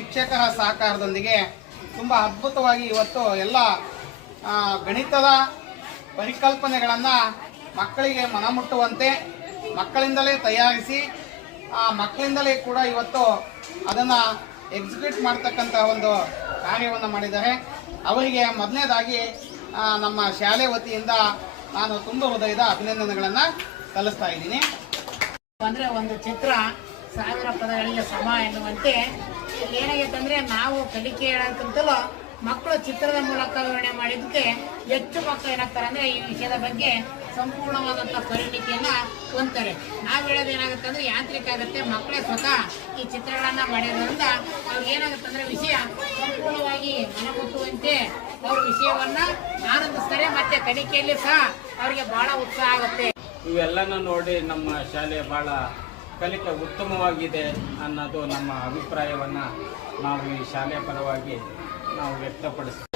ಶಿಕ್ಷಕರ ಸಹಕಾರದೊಂದಿಗೆ ತುಂಬ ಅದ್ಭುತವಾಗಿ ಇವತ್ತು ಎಲ್ಲ ಗಣಿತದ ಪರಿಕಲ್ಪನೆಗಳನ್ನು ಮಕ್ಕಳಿಗೆ ಮನಮುಟ್ಟುವಂತೆ ಮಕ್ಕಳಿಂದಲೇ ತಯಾರಿಸಿ ಆ ಮಕ್ಕಳಿಂದಲೇ ಕೂಡ ಇವತ್ತು ಅದನ್ನು ಎಕ್ಸಿಕ್ಯೂಟ್ ಮಾಡ್ತಕ್ಕಂಥ ಒಂದು ಕಾರ್ಯವನ್ನು ಮಾಡಿದ್ದಾರೆ. ಅವರಿಗೆ ಮೊದಲನೇದಾಗಿ ನಮ್ಮ ಶಾಲೆ ವತಿಯಿಂದ ನಾನು ತುಂಬ ಹೃದಯದ ಅಭಿನಂದನೆಗಳನ್ನು ಸಲ್ಲಿಸ್ತಾ ಇದ್ದೀನಿ. ಅಂದರೆ ಒಂದು ಚಿತ್ರ 1000 ಪದಗಳಿಗೆ ಸಮ ಎನ್ನುವಂತೆ ಏನಾಗಿತ್ತಂದರೆ ನಾವು ಕಲಿಕೆ ಹೇಳೋದಕ್ಕಿಂತಲೂ ಮಕ್ಕಳು ಚಿತ್ರದ ಮೂಲಕ ವಿವರಣೆ ಮಾಡಿದ್ದಕ್ಕೆ ಹೆಚ್ಚು ಮಕ್ಕಳು ಏನಾಗ್ತಾರೆ ಅಂದರೆ ಈ ವಿಷಯದ ಬಗ್ಗೆ ಸಂಪೂರ್ಣವಾದಂಥ ಪರಿಣಿತಿಯನ್ನು ಹೊಂದ್ತಾರೆ. ನಾವು ಹೇಳೋದು ಏನಾಗುತ್ತೆ ಅಂದರೆ ಯಾಂತ್ರಿಕ ಆಗುತ್ತೆ. ಮಕ್ಕಳೇ ಸ್ವತಃ ಈ ಚಿತ್ರಗಳನ್ನು ಮಾಡಿರೋದ್ರಿಂದ ಅವ್ರಿಗೆ ಏನಾಗುತ್ತೆ ಅಂದರೆ ವಿಷಯ ಸಂಪೂರ್ಣವಾಗಿ ಮನಮುಟ್ಟುವಂತೆ ಅವ್ರ ವಿಷಯವನ್ನು ಆನಂದಿಸ್ತಾರೆ. ಮತ್ತು ಕಲಿಕೆಯಲ್ಲಿ ಸಹ ಅವರಿಗೆ ಭಾಳ ಉತ್ಸಾಹ ಆಗುತ್ತೆ. ಇವೆಲ್ಲನೂ ನೋಡಿ ನಮ್ಮ ಶಾಲೆ ಭಾಳ ಕಲಿಕೆ ಉತ್ತಮವಾಗಿದೆ ಅನ್ನೋದು ನಮ್ಮ ಅಭಿಪ್ರಾಯವನ್ನು ನಾವು ಈ ಶಾಲೆಯ ಪರವಾಗಿ ನಾವು ವ್ಯಕ್ತಪಡಿಸ್ತೀವಿ.